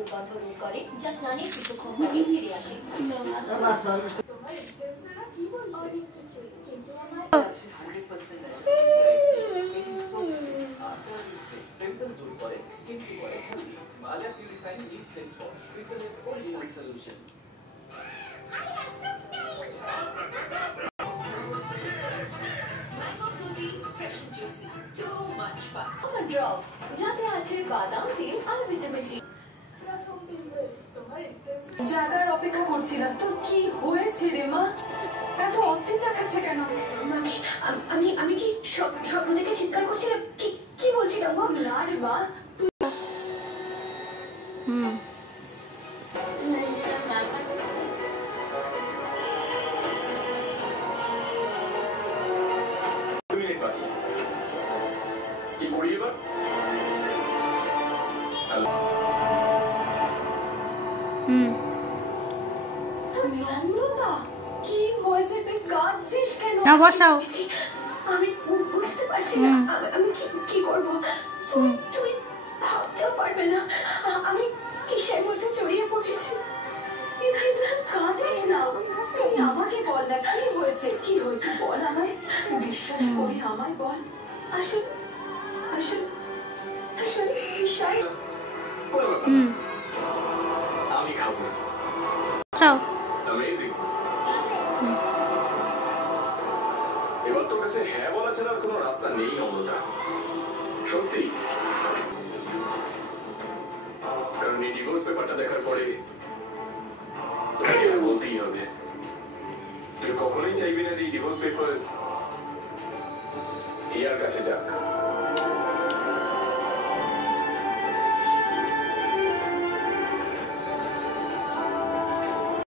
দুর্গন্ধ দূর করে, যা স্নানের কিছুক্ষণ পরে ফিরে আসে। যাতে আছে বাদাম তেল আর ভিটামিন ডি। জাগার অপেক্ষা করছিলাম। তোর কি হয়েছে রে মা? এত অস্থির দেখাচ্ছে কেন? আমি কি স্বপ্ন দেখে চিৎকার করছিলাম? কি বলছিলাম গো? না রে মা, তুই কি করি এবার? নম্রতা, কি হয়েছে? তুই কাঁদছিস কেন? না বসাও। আমি বুঝতে পারছি না আমি কি করব। তুমি ভাবতেও পারবে না আমি কিসের মধ্যে জড়িয়ে পড়েছি। কিন্তু তুই কাঁদিস না, তুই আমাকে বল না কি হয়েছে। কি হয়েছে বল আমায়, বিশ্বাস করি আমায় বল। আসলে বিষয় আমি খাবো। চাও অ্যামেজিং। এবার তোর কাছে হ্যাঁ বলা ছাড়া কোনো রাস্তা নেই নম্রতা, সত্যি। কারণ এই ডিভোর্স পেপারটা দেখার পরে তোকে হ্যাঁ বলতেই হবে। তুই কখনোই চাইবি না যে এই ডিভোর্স পেপার হিয়ার কাছে যাক।